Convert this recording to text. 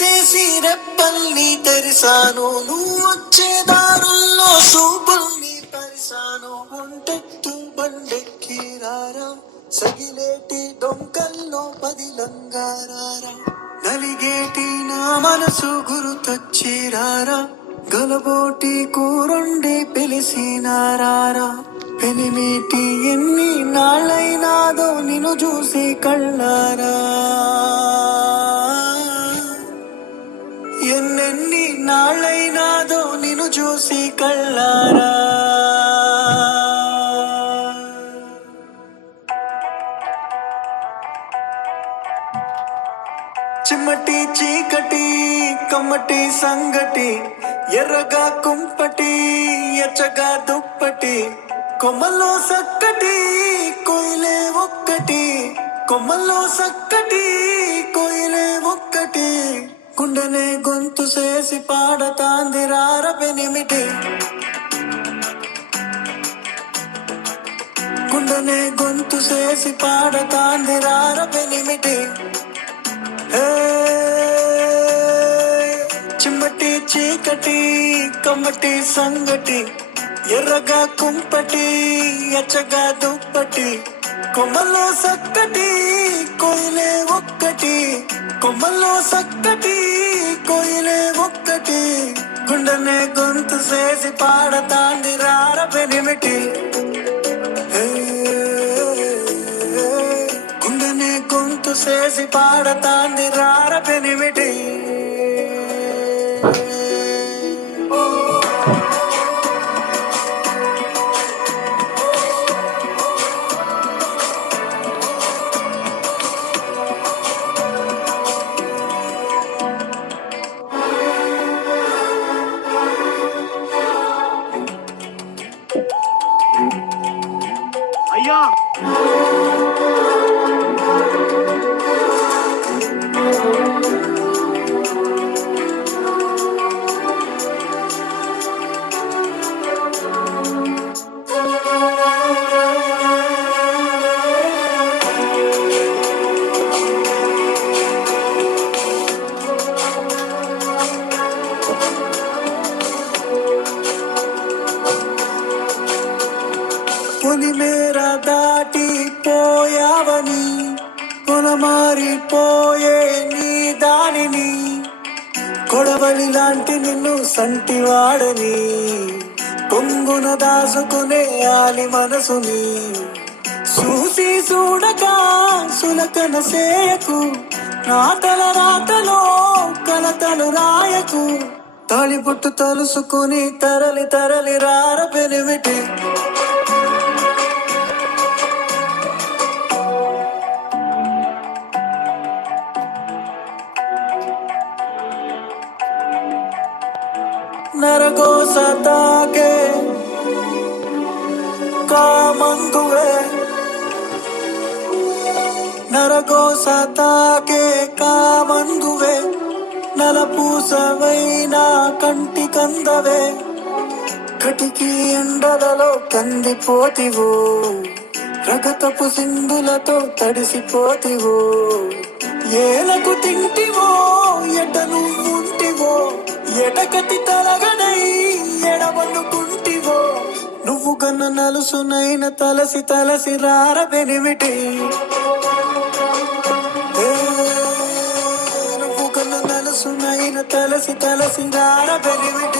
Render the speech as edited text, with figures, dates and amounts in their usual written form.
మూసేసి రెప్పల్ని తెరిసాను, నువ్వు వచ్చే దారుల్లో సూపుల్ని పరిసాను. ఒంటెత్తు బండెక్కి రారా, సగిలేటి డొంకల్లో పదిలంగారారా. నలిగేటి నా మనసు గురుతొచ్చి రారా, గలబోటి కూరొండి పిలిసినారారా. పెనిమిటి ఎన్ని నాళ్ళైనాదో నిన్ను చూసి కళ్ళారా, ఎన్నెన్ని నాళ్ళైనాదో నిన్ను చూసి కళ్ళారా. చిమ్మటి చీకటి కమ్మటి సంగటి, ఎర్రగా కుంపటి ఎచ్చగా దుప్పటి. కొమ్మల్లో సక్కటి కోయిలే ఒక్కటి, కొమ్మల్లో సక్కటి కోయిలే ఒక్కటి. గుండెనే గొంతు చేసి పాడతాంది రార పెనిమిటి, గుండెనే గొంతు చేసి పాడతాంది రార పెనిమిటి. చిమ్మటి చీకటి కమ్మటి సంగటి, ఎర్రగా కుంపటి ఎచ్చగా దుప్పటి. కొమ్మల్లో సక్కటి కోయిలే ఒక్కటి, కొమ్మల్లో సక్కటి కోయిలే ఒక్కటి. గుండెనే గొంతు చేసి పాడతాంది రార పెనిమిటి, గుండెనే గొంతు చేసి పాడతాంది రార పెనిమిటి. అయ్యా పొలిమేర దాటి పోయావని, పొలమారిపోయే నీ దానిని. కొడవలి లాంటి నిన్ను సంటివాడని, పొంగున దాసుకునే ఆలి మనసుని. చూసి చూడక సులకన సేయకు, నా తల రాతలో కలతలు రాయకు. తాళిబొట్టు తలుసుకుని తరలి తరలి రార పెనిమిటి, నరగోస తాకే కామందువే, నరగోస తాకే కామందువే. నలపూసవైనా కంటి కందవే, కటికి ఎండలలో కందిపోతివో, రగతపు సింధులతో తడిసిపోతివో. ఏలకు తింటివో ఎట నువ్వుంటివో, ఎటకటి తలగడై ఎడవనుకుంటివో. నువ్వు కన్న నలుసునైన తలసి తలసి రార పెనిమిటి, నువ్వు కన్న నలుసునైన తలసి తలసి రార పెనిమిటి.